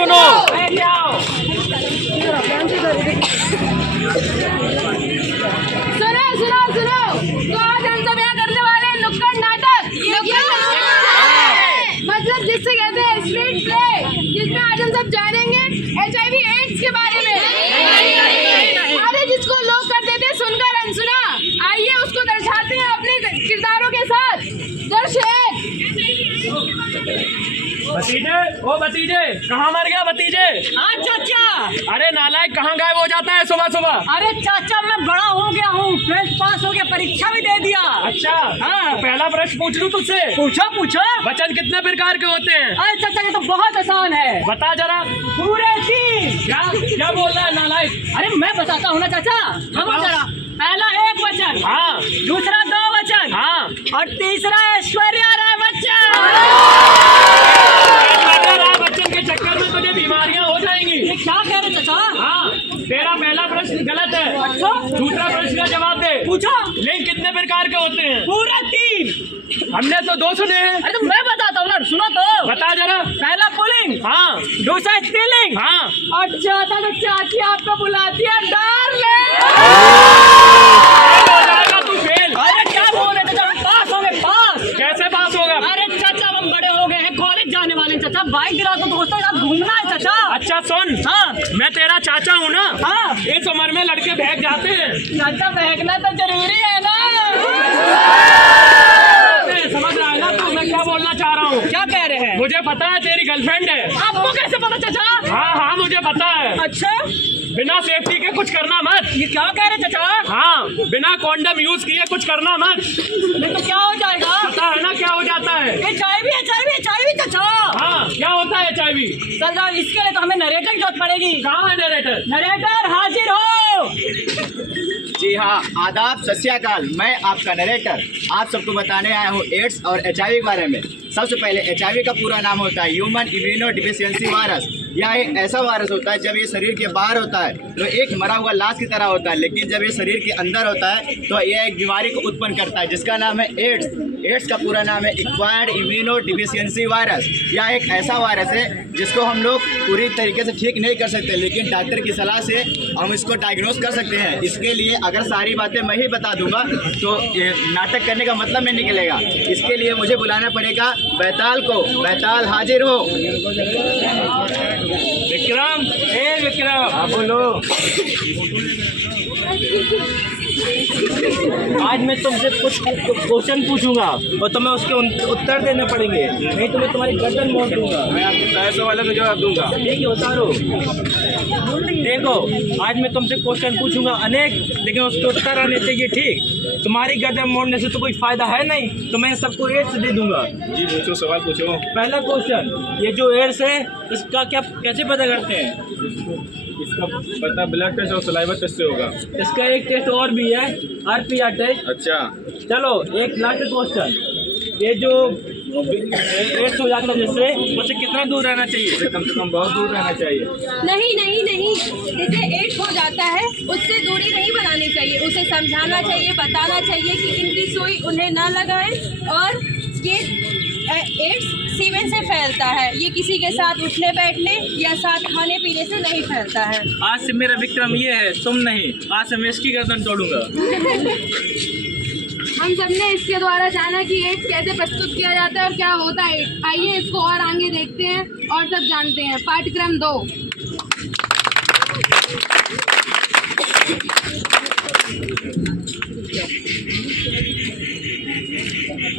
सुनो। सुनो सुनो सुनो, तो आज हम सब यहाँ करने वाले हैं नुक्कड़ नाटक। मतलब जिससे कहते हैं स्ट्रीट प्ले, जिसमें आज हम सब जानेंगे HIV AIDS के बारे में। अरे जिसको लोग करते थे सुनकर अनसुना, आइए उसको दर्शाते हैं अपने किरदारों के साथ। दर्शक भतीजे, ओ भतीजे, कहाँ मर गया भतीजे? हाँ चाचा। अरे नालायक, कहाँ गायब हो जाता है सुबह सुबह? अरे चाचा मैं बड़ा हो गया हूँ, 12th पास हो गया, परीक्षा भी दे दिया। अच्छा, हाँ। तो पहला प्रश्न पूछ लूं तुझसे? पूछो पूछो। वचन कितने प्रकार के होते हैं? अरे चाचा ये तो बहुत आसान है। बता जरा। पूरे 3। क्या क्या बोल रहा है नालायक? अरे मैं बताता हूँ ना चाचा, समझ जरा। पहला 1 वचन, हाँ। दूसरा 2 वचन, हाँ। और तीसरा ऐश्वर्या राय बच्चन। राय बच्चन के चक्कर में तुझे बीमारियां हो जाएंगी। ये क्या कह रहे चाचा? हाँ, तेरा पहला प्रश्न गलत है। अच्छा, दूसरा प्रश्न का जवाब दे। पूछो। लिंग कितने प्रकार के होते हैं? पूरे 3। हमने तो 2 सुने हैं। अरे तो मैं बताता हूँ ना, सुनो तो। बता जरा। पहला पुल्लिंग, हाँ। दूसरा स्त्रीलिंग, हाँ। और चौथा तो चाची आपको बुलाती है डार्लिंग। हो जाएगा तू फेल। अरे क्या बोल रहे चाचा, हम पास हो गए, पास। कैसे पास होगा? अरे चाचा हम बड़े हो गए हैं, कॉलेज जाने वाले हैं चाचा, बाइक दिला दो, दोस्तों के साथ घूमना है चाचा। अच्छा सुन, हाँ मैं तेरा चाचा हूँ ना। हाँ। इस उम्र में लड़के बहक जाते हैं। चाचा बहकना तो जरूरी है ना। समझ रहा है ना तू मैं क्या बोलना चाह रहा हूँ? क्या कह रहे हैं? मुझे पता है तेरी गर्लफ्रेंड है। आपको कैसे पता चाचा? हाँ हाँ मुझे पता है। अच्छा, बिना सेफ्टी के कुछ करना मत। ये क्या कह रहे चाचा? हाँ, बिना कॉन्डम यूज किए कुछ करना मत। नहीं तो क्या हो जाएगा? पता है ना क्या हो जाता है? HIV चाचा। हाँ, क्या होता है HIV? चाचा इसके लिए तो हमें नरेटर की जरूरत पड़ेगी। कहाँ है नरेटर? नरेटर हाजिर हो। जी हाँ, आदाब, सत श्री अकाल। मैं आपका नरेटर आप सबको बताने आया हूँ एड्स और HIV के बारे में। सबसे पहले HIV का पूरा नाम होता है ह्यूमन इम्यूनो डिफिशियंसी वायरस। यह एक ऐसा वायरस होता है जब ये शरीर के बाहर होता है तो एक मरा हुआ लाश की तरह होता है, लेकिन जब ये शरीर के अंदर होता है तो यह एक बीमारी को उत्पन्न करता है जिसका नाम है एड्स। एड्स का पूरा नाम है एक्वायर्ड इम्यूनो डिफिशियंसी वायरस। यह एक ऐसा वायरस है जिसको हम लोग पूरी तरीके से ठीक नहीं कर सकते, लेकिन डॉक्टर की सलाह से हम इसको डायग्नोस कर सकते हैं। इसके लिए अगर सारी बातें मैं ही बता दूंगा तो ये नाटक करने का मतलब नहीं निकलेगा। इसके लिए मुझे बुलाना पड़ेगा बैताल को। बैताल हाजिर हो। विक्रम, ए विक्रम। हाँ बोलो। आज मैं तुमसे कुछ क्वेश्चन पूछूंगा और तुम्हें उसके उत्तर देने पड़ेंगे, नहीं तो मैं तुम्हारी गर्दन मोड़ दूंगा। मैं आपके 100 वाले का जवाब दूंगा। ठीक है, उतारो। देखो, आज मैं तुमसे क्वेश्चन पूछूंगा अनेक, लेकिन उसके उत्तर आने चाहिए ठीक। तुम्हारी गर्दन मोड़ने से तो कोई फायदा है नहीं, तो मैं सबको एड्स दे दूंगा। जी पूछो, सवाल पूछो। पहला क्वेश्चन, ये जो एड्स है इसका क्या कैसे पता करते हैं? इसका पता ब्लड टेस्ट और सलाइवा टेस्ट से होगा। इसका एक टेस्ट और भी है, RPR टेस्ट। अच्छा, चलो एक लास्ट क्वेश्चन, ये जो एड्स हो जाता है जिससे, उससे कितना दूर रहना चाहिए? कम से कम बहुत दूर रहना चाहिए। नहीं नहीं नहीं, जिसे एड्स हो जाता है उससे दूरी नहीं बनानी चाहिए, उसे समझाना चाहिए, बताना चाहिए कि इनकी सुई उन्हें ना लगाएं। और ये एड्स सीमेन से फैलता है, ये किसी के साथ उठने बैठने या साथ खाने पीने से नहीं फैलता है। आज से मेरा विक्रम ये है, तुम नहीं। आज से मैं इसकी गर्दन तोड़ूंगा। हम सबने इसके द्वारा जाना कि एड्स कैसे प्रस्तुत किया जाता है और क्या होता है एड्स। आइए इसको और आगे देखते हैं और सब जानते हैं। पाठ्यक्रम 2।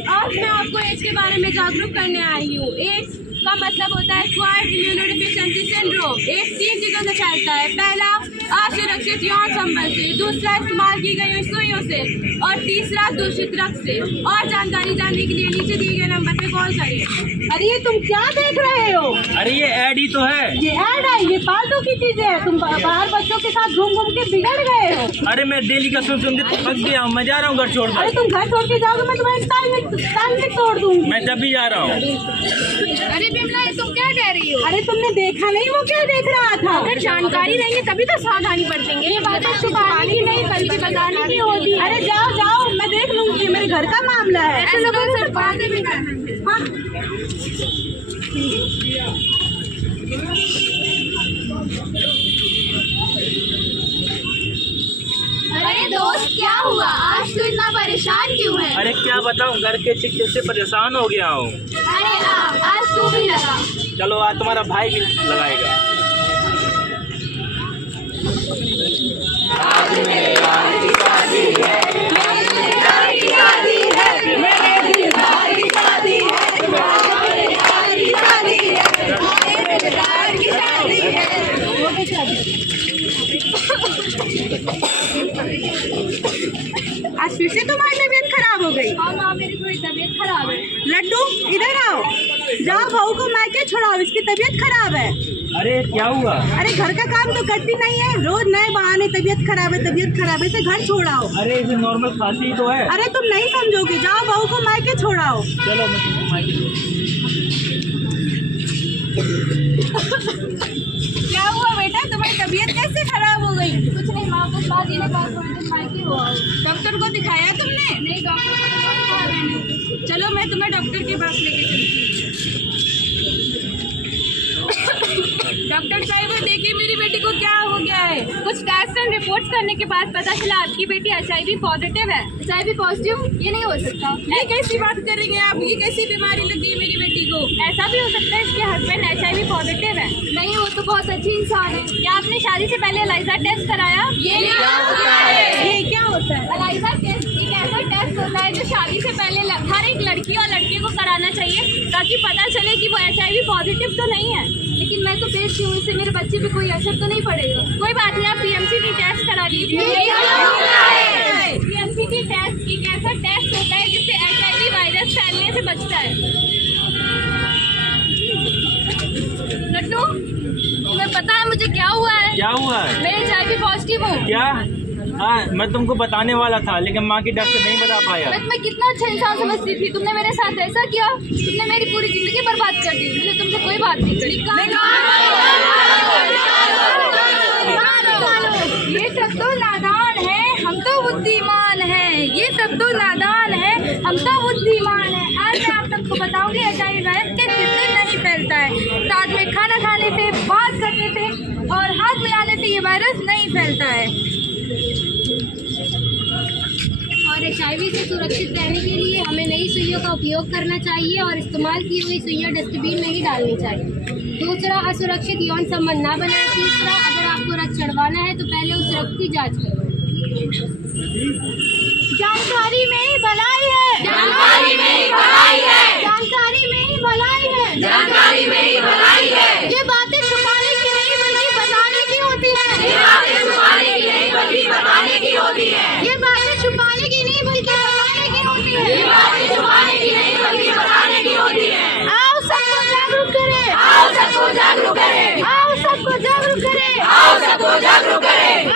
आज मैं आपको एड्स के बारे में जागरूक करने आई हूँ। एड्स का मतलब होता है एक्वायर्ड इम्यूनोडिफिशियेंसी सिंड्रोम। एड्स 3 चीजों से फैलता है। पहला, असुरक्षित यौन संबंध से, दूसरा इस्तेमाल की गई हुई सुइयों से, और तीसरा दूषित रक्त से। और जानकारी जानने के लिए नीचे दिए गए नंबर पे कॉल करें। अरे ये तुम क्या देख रहे हो? अरे ये ऐड ही तो है। ये ऐड है, ये फालतू की चीजें है। तुम बाहर बच्चों के साथ घूम घूम के बिगड़ गए हो। अरे मैं डेली का सुन के थक गया हूँ, मैं जा रहा हूँ घर अरे छोड़कर। तुम घर छोड़ के जाओगे, मैं तुम्हारी टांग भी तोड़ दूंगी। मैं जब भी जा रहा हूँ। अरे बिमला, तुम क्या कह रही हो? अरे तुमने देखा नहीं वो क्या देख रहा था? अगर जानकारी देंगे तभी तो सावधानी बरतेंगे। ये बातें छुपाने की नहीं बल्कि बताने की होती है। अरे जाओ जाओ, मैं देख लूंगी, मेरे घर का मामला है। ऐसे लोगों से बातें भी करना। हाँ। क्या बताऊं, घर के चिक्के से परेशान हो गया हूँ। अरे आज तू भी लगा। चलो आज तुम्हारा भाई भी लगाएगा। आज फिर से तुम्हारी तबीयत खराब हो गई। हाँ माँ, मेरी थोड़ी तबीयत खराब है। लड्डू इधर आओ, जाओ बहू को मायके छुड़ाओ, इसकी तबीयत खराब है। अरे क्या हुआ? अरे घर का काम तो करती नहीं है, रोज नए बहाने तबीयत खराब है, इसे घर छोड़ाओ। अरे इसे नॉर्मल खांसी ही तो है। अरे तुम नहीं समझोगे, जाओ बहू को मायके छोड़ाओ। चलो मैं तुमको मायके। क्या हुआ बेटा, तुम्हारी तबीयत कैसे खराब हो गई? कुछ नहीं माँ, बस बाजी ने कहा थोड़ी देर मायके हो आओ। डॉक्टर को दिखाया तुमने? नहीं डॉक्टर को नहीं दिखाया मैंने। चलो मैं तुम्हें डॉक्टर के पास लेके चलती हूँ। डॉक्टर साहब देखिए मेरी बेटी को क्या हो गया है। कुछ टेस्ट एंड रिपोर्ट्स करने के बाद पता चला आपकी बेटी HIV पॉजिटिव है। HIV पॉजिटिव ये नहीं हो सकता। ये कैसी बात कर रही हैं आप? ये कैसी बीमारी लगी है मेरी बेटी को? ऐसा भी हो सकता है इसके हस्बैंड HIV पॉजिटिव है। नहीं, वो तो बहुत अच्छी इंसान है। क्या आपने शादी से पहले एलाइजा टेस्ट कराया? ये क्या होता है? ये क्या होता है? एलाइजा टेस्ट एक ऐसा टेस्ट होता है जो शादी से पहले हर एक लड़की और लड़के को कराना चाहिए, ताकि पता चले कि वो HIV पॉजिटिव तो नहीं है। लेकिन मैं तो बेचती हूँ, इससे मेरे बच्चे पे कोई असर तो नहीं पड़ेगा। कोई बात नहीं, आप PMCT टेस्ट करा लीजिए। PMCT टेस्ट एक ऐसा टेस्ट होता है जिससे HIV वायरस फैलने से बचता है। लड्डू, तुम्हें पता है मुझे क्या हुआ है? क्या हुआ है? मैं HIV पॉजिटिव हूँ। क्या? हाँ, मैं तुमको बताने वाला था लेकिन माँ की डर से नहीं बता पाया। मैं तुम्हें कितना अच्छा इंसान समझती थी, तुमने मेरे साथ ऐसा किया। तुमने मेरी पूरी जिंदगी बर्बाद कर दी। मुझे तुमसे कोई बात नहीं करी। ये सब तो नादान है, हम तो बुद्धिमान हैं। ये सब तो नादान है, हम तो बुद्धिमान हैं। आज मैं आप सबको बताऊंगी HIV वायरस किससे नहीं फैलता है। साथ में खाना खाने से, बात करने से और हाथ मिलाने से ये वायरस नहीं फैलता है। और HIV से सुरक्षित रहने के लिए हमें नई सुइयों का उपयोग करना चाहिए और इस्तेमाल की हुई सुइयां डस्टबिन में ही डालनी चाहिए। दूसरा, असुरक्षित यौन संबंध ना बनाएं। तीसरा, अगर आपको रक्त चढ़वाना है तो पहले उस रक्त की जांच करें। जानकारी में ही भलाई है। जानकारी में ही भलाई है। जानकारी में ही भलाई है। जानकारी में ही भलाई है। ये बातें छुपाने की नहीं बल्कि बताने की होती है। ये बातें छुपाने की नहीं बल्कि बताने की होती है। ये बातें छुपाने की नहीं बल्कि बताने की होती है। ये बातें छुपाने की नहीं बल्कि बताने की होती है। आओ सबको जागरूक करें। आओ सबको जागरूक करें। आओ सबको जागरूक करें। आओ सबको जागरूक करें।